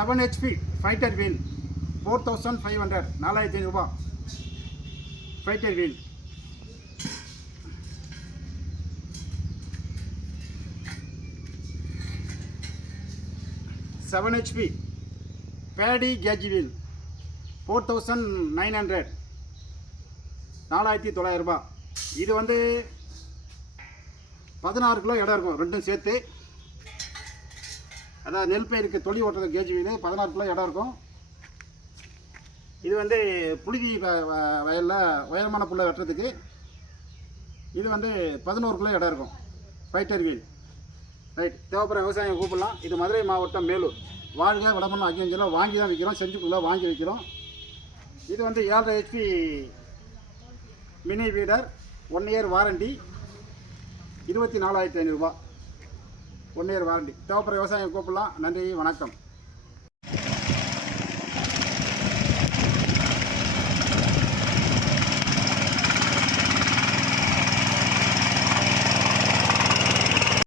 7 HP fighter wheel 4500 4500 fighter wheel. Seven HP paddy cage wheel 4900 4900. இது வந்து 16 kilo இடம் இருக்கும் ரெண்டும் சேர்த்து. அதாவது நெல் பயிருக்கு தொழி ஓட்டுறது கேஜ் வீல் 16 கிலோ இடம் இருக்கும். இது வந்து புழுதி வயலில் உயரமான புல்லை வெட்டுறதுக்கு இது வந்து 11 கிலோ இடம் இருக்கும் ஃபைட்டர் வீல். ரைட், தேவைப்படுற விவசாயம் கூப்பிடலாம். இது மதுரை மாவட்டம் மேலூர். வாழ்க வடமண்ணம் அங்கேயும் வாங்கி தான் விற்கிறோம், செஞ்சுக்குள்ளே வாங்கி விற்கிறோம். இது வந்து 7.5 HP மினி வீடர் 1 இயர் வாரண்டி 24,500 ரூபா. 1 இயர் வாரண்டி. தேவைப்படுற விவசாயம் கூப்பிடலாம். நன்றி, வணக்கம்.